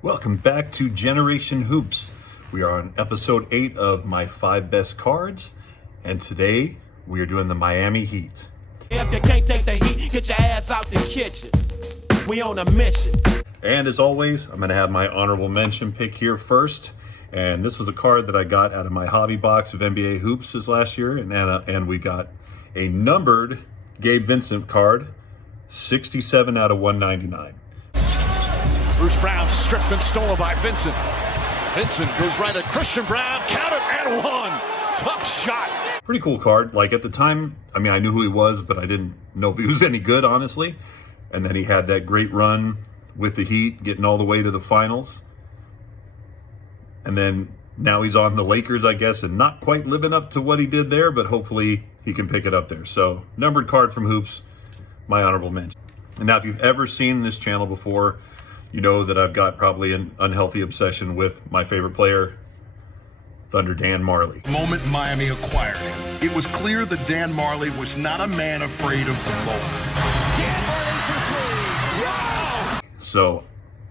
Welcome back to Generation Hoops. We are on episode 8 of my 5 best cards, and today we are doing the Miami Heat. If you can't take the heat, get your ass out the kitchen. We on a mission. And as always, I'm going to have my honorable mention pick here first. And this was a card that I got out of my hobby box of NBA Hoops this last year. And we got a numbered Gabe Vincent card, 67 out of 199. Bruce Brown stripped and stolen by Vincent. Vincent goes right at Christian Brown, counted and one. Tough shot. Pretty cool card. Like at the time, I mean, I knew who he was, but I didn't know if he was any good, honestly. And then he had that great run with the Heat, getting all the way to the finals. And then now he's on the Lakers, I guess, and not quite living up to what he did there, but hopefully he can pick it up there. So, numbered card from Hoops, my honorable mention. And now, if you've ever seen this channel before, you know that I've got probably an unhealthy obsession with my favorite player, Thunder Dan Majerle. The moment Miami acquired him, it was clear that Dan Majerle was not a man afraid of the moment. Dan Majerle for three. Wow! So,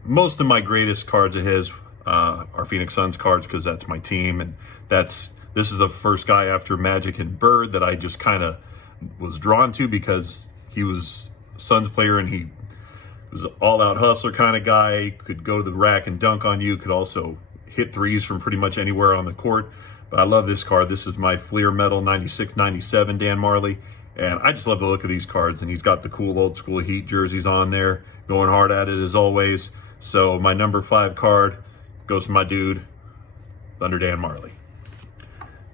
most of my greatest cards of his are Phoenix Suns cards because that's my team, and this is the first guy after Magic and Bird that I just kind of was drawn to because he was a Suns player and he was an all-out hustler kind of guy, could go to the rack and dunk on you, could also hit threes from pretty much anywhere on the court. But I love this card. This is my Fleer Metal 96-97 Dan Majerle, and I just love the look of these cards, and he's got the cool old school Heat jerseys on there, going hard at it as always. So my number 5 card goes to my dude, Thunder Dan Majerle.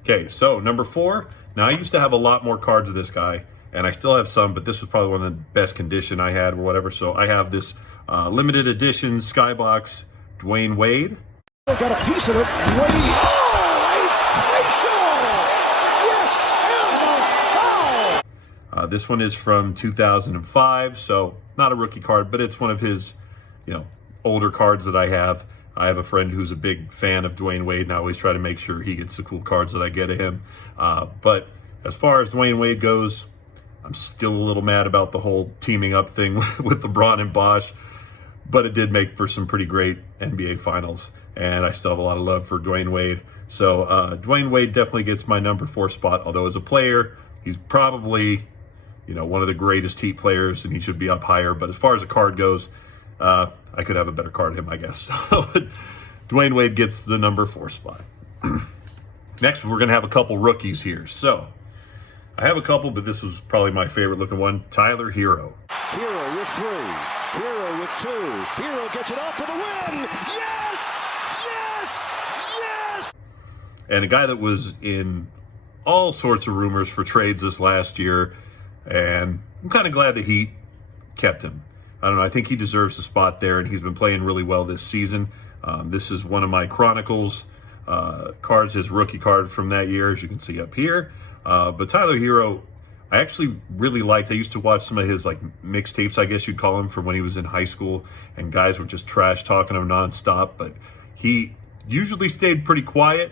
Okay, so number 4. Now, I used to have a lot more cards of this guy, and I still have some, but this was probably one of the best condition I had or whatever. So I have this limited edition Skybox Dwayne Wade. Got a piece of it. Wade. Oh, a facial. Yes, and a foul. This one is from 2005, so not a rookie card, but it's one of his, older cards that I have. I have a friend who's a big fan of Dwayne Wade, and I always try to make sure he gets the cool cards that I get of him. But as far as Dwayne Wade goes, I'm still a little mad about the whole teaming up thing with LeBron and Bosh, but it did make for some pretty great NBA finals, and I still have a lot of love for Dwayne Wade. So Dwayne Wade definitely gets my number 4 spot, although as a player, he's probably, one of the greatest Heat players, and he should be up higher. But as far as a card goes, I could have a better card of him, I guess. Dwayne Wade gets the number 4 spot. Next, we're going to have a couple rookies here. So I have a couple, but this was probably my favorite looking one. Tyler Herro. Herro with 3. Herro with 2. Herro gets it off for the win. Yes! Yes! Yes! And a guy that was in all sorts of rumors for trades this last year, and I'm kind of glad the Heat kept him. I don't know, I think he deserves a spot there, and he's been playing really well this season. This is one of my Chronicles cards, his rookie card from that year, as you can see up here. But Tyler Herro, I actually really liked. I used to watch some of his mixtapes, I guess you'd call them, from when he was in high school, and guys were just trash talking him nonstop. But he usually stayed pretty quiet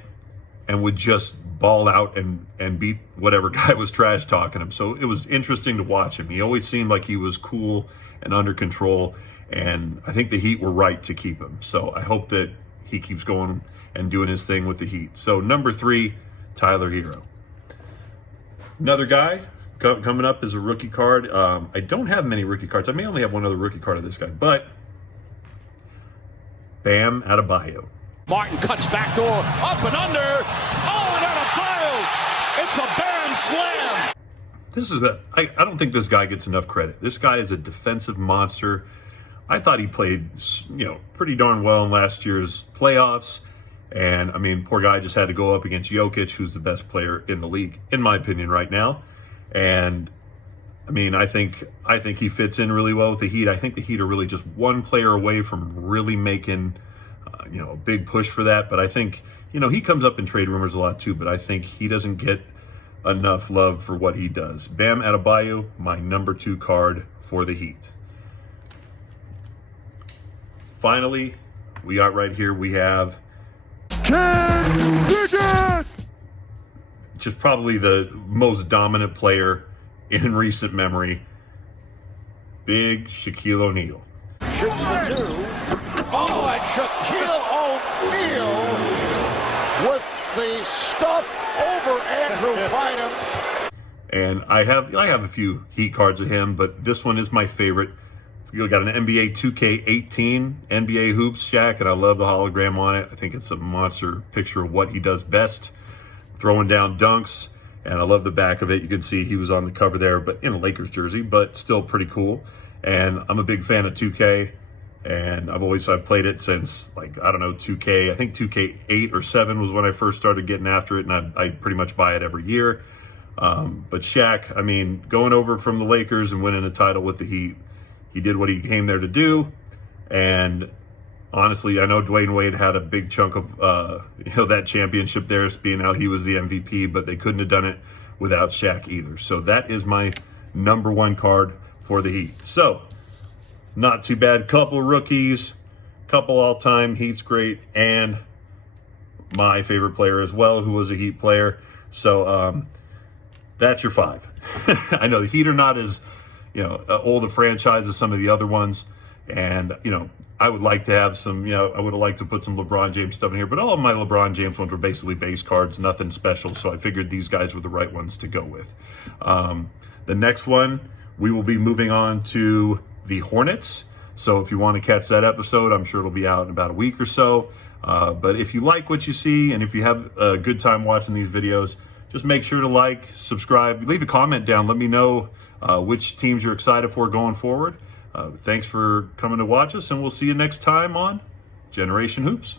and would just ball out and beat whatever guy was trash talking him. So it was interesting to watch him. He always seemed like he was cool and under control, and I think the Heat were right to keep him. So I hope that he keeps going and doing his thing with the Heat. So number 3, Tyler Herro. Another guy coming up is a rookie card. I don't have many rookie cards. I may only have one other rookie card of this guy, but Bam Adebayo. Martin cuts back door, up and under. Oh, and Adebayo! It's a Bam slam! I don't think this guy gets enough credit. This guy is a defensive monster. I thought he played, pretty darn well in last year's playoffs. And, I mean, poor guy just had to go up against Jokic, who's the best player in the league, in my opinion, right now. And, I mean, I think he fits in really well with the Heat. I think the Heat are really just one player away from really making, a big push for that. But I think, he comes up in trade rumors a lot too, but I think he doesn't get enough love for what he does. Bam Adebayo, my number 2 card for the Heat. Finally, we got right here, we have just probably the most dominant player in recent memory, Big Shaquille O'Neal. Shoots the 2. Oh, and Shaquille O'Neal with the stuff over Andrew Bynum. And I have a few Heat cards of him, but this one is my favorite. You got an NBA 2K18 NBA hoops Shaq, and I love the hologram on it. I think it's a monster picture of what he does best, throwing down dunks. And I love the back of it. You can see he was on the cover there, but in a Lakers jersey, but still pretty cool. And I'm a big fan of 2K, and I've played it since, like, I don't know, 2K. I think 2K8 or 7 was when I first started getting after it, and I pretty much buy it every year. But Shaq, I mean, going over from the Lakers and winning a title with the Heat, he did what he came there to do. And honestly, I know Dwayne Wade had a big chunk of that championship there, being how he was the MVP, but they couldn't have done it without Shaq either. So that is my number one card for the Heat. So not too bad. Couple rookies, couple all-time. Heat's great, and my favorite player as well, who was a Heat player. So that's your 5. I know the Heat are not as old a franchise as some of the other ones, and I would like to have some, I would have liked to put some LeBron James stuff in here, but all of my LeBron James ones were basically base cards, nothing special, so I figured these guys were the right ones to go with. The next one, we will be moving on to the Hornets, so if you want to catch that episode, I'm sure it'll be out in about a week or so. But if you like what you see, and if you have a good time watching these videos, just make sure to like, subscribe, leave a comment down, let me know which teams you're excited for going forward. Thanks for coming to watch us, and we'll see you next time on Generation Hoops.